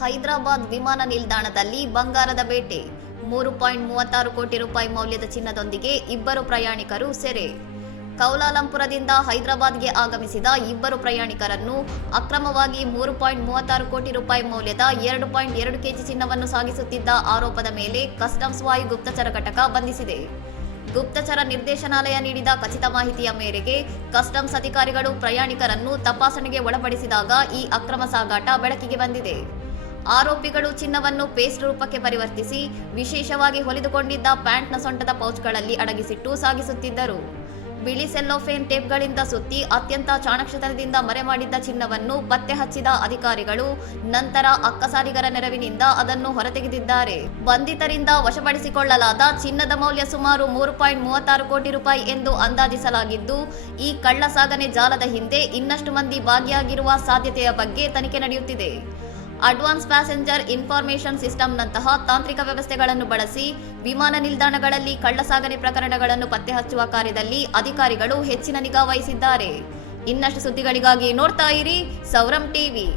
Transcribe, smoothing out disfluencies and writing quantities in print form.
ಹೈದರಾಬಾದ್ ವಿಮಾನ ನಿಲ್ದಾಣದಲ್ಲಿ ಬಂಗಾರದ ಬೇಟೆ. 3.36 ಕೋಟಿ ರೂಪಾಯಿ ಮೌಲ್ಯದ ಚಿನ್ನದೊಂದಿಗೆ ಇಬ್ಬರು ಪ್ರಯಾಣಿಕರು ಸೆರೆ. ಕೌಲಾಲಂಪುರದಿಂದ ಹೈದರಾಬಾದ್ಗೆ ಆಗಮಿಸಿದ ಇಬ್ಬರು ಪ್ರಯಾಣಿಕರನ್ನು ಅಕ್ರಮವಾಗಿ 3.36 ಕೋಟಿ ರೂಪಾಯಿ ಮೌಲ್ಯದ 2.2 ಕೆಜಿ ಚಿನ್ನವನ್ನು ಸಾಗಿಸುತ್ತಿದ್ದ ಆರೋಪದ ಮೇಲೆ ಕಸ್ಟಮ್ಸ್ ವಾಯು ಗುಪ್ತಚರ ಘಟಕ ಬಂಧಿಸಿದೆ. ಗುಪ್ತಚರ ನಿರ್ದೇಶನಾಲಯ ನೀಡಿದ ಖಚಿತ ಮಾಹಿತಿಯ ಮೇರೆಗೆ ಕಸ್ಟಮ್ಸ್ ಅಧಿಕಾರಿಗಳು ಪ್ರಯಾಣಿಕರನ್ನು ತಪಾಸಣೆಗೆ ಒಳಪಡಿಸಿದಾಗ ಈ ಅಕ್ರಮ ಸಾಗಾಟ ಬೆಳಕಿಗೆ ಬಂದಿದೆ. ಆರೋಪಿಗಳು ಚಿನ್ನವನ್ನು ಪೇಸ್ಟ್ ರೂಪಕ್ಕೆ ಪರಿವರ್ತಿಸಿ ವಿಶೇಷವಾಗಿ ಹೊಲಿದುಕೊಂಡಿದ್ದ ಪ್ಯಾಂಟ್ನ ಸೊಂಟದ ಪೌಚ್ಗಳಲ್ಲಿ ಅಡಗಿಸಿಟ್ಟು ಸಾಗಿಸುತ್ತಿದ್ದರು. ಬಿಳಿ ಸೆಲ್ಲೋಫೇನ್ ಟೇಪ್ಗಳಿಂದ ಸುತ್ತಿ ಅತ್ಯಂತ ಚಾಣಾಕ್ಷತನದಿಂದ ಮರೆಮಾಡಿದ್ದ ಚಿನ್ನವನ್ನು ಪತ್ತೆ ಹಚ್ಚಿದ ಅಧಿಕಾರಿಗಳು ನಂತರ ಅಕ್ಕಸಾಲಿಗರ ನೆರವಿನಿಂದ ಅದನ್ನು ಹೊರತೆಗೆದಿದ್ದಾರೆ. ಬಂಧಿತರಿಂದ ವಶಪಡಿಸಿಕೊಳ್ಳಲಾದ ಚಿನ್ನದ ಮೌಲ್ಯ ಸುಮಾರು 3.36 ಕೋಟಿ ರೂಪಾಯಿ ಎಂದು ಅಂದಾಜಿಸಲಾಗಿದ್ದು, ಈ ಕಳ್ಳ ಸಾಗಣೆ ಜಾಲದ ಹಿಂದೆ ಇನ್ನಷ್ಟು ಮಂದಿ ಭಾಗಿಯಾಗಿರುವ ಸಾಧ್ಯತೆಯ ಬಗ್ಗೆ ತನಿಖೆ ನಡೆಯುತ್ತಿದೆ. ಅಡ್ವಾನ್ಸ್ ಪ್ಯಾಸೆಂಜರ್ ಇನ್ಫಾರ್ಮೇಷನ್ ಸಿಸ್ಟಂನಂತಹ ತಾಂತ್ರಿಕ ವ್ಯವಸ್ಥೆಗಳನ್ನು ಬಳಸಿ ವಿಮಾನ ನಿಲ್ದಾಣಗಳಲ್ಲಿ ಕಳ್ಳಸಾಗಣೆ ಪ್ರಕರಣಗಳನ್ನು ಪತ್ತೆ ಹಚ್ಚುವ ಕಾರ್ಯದಲ್ಲಿ ಅಧಿಕಾರಿಗಳು ಹೆಚ್ಚಿನ ನಿಗಾ ವಹಿಸಿದ್ದಾರೆ. ಇನ್ನಷ್ಟು ಸುದ್ದಿಗಳಿಗಾಗಿ ನೋಡ್ತಾ ಇರಿ ಸೌರಂ ಟಿವಿ.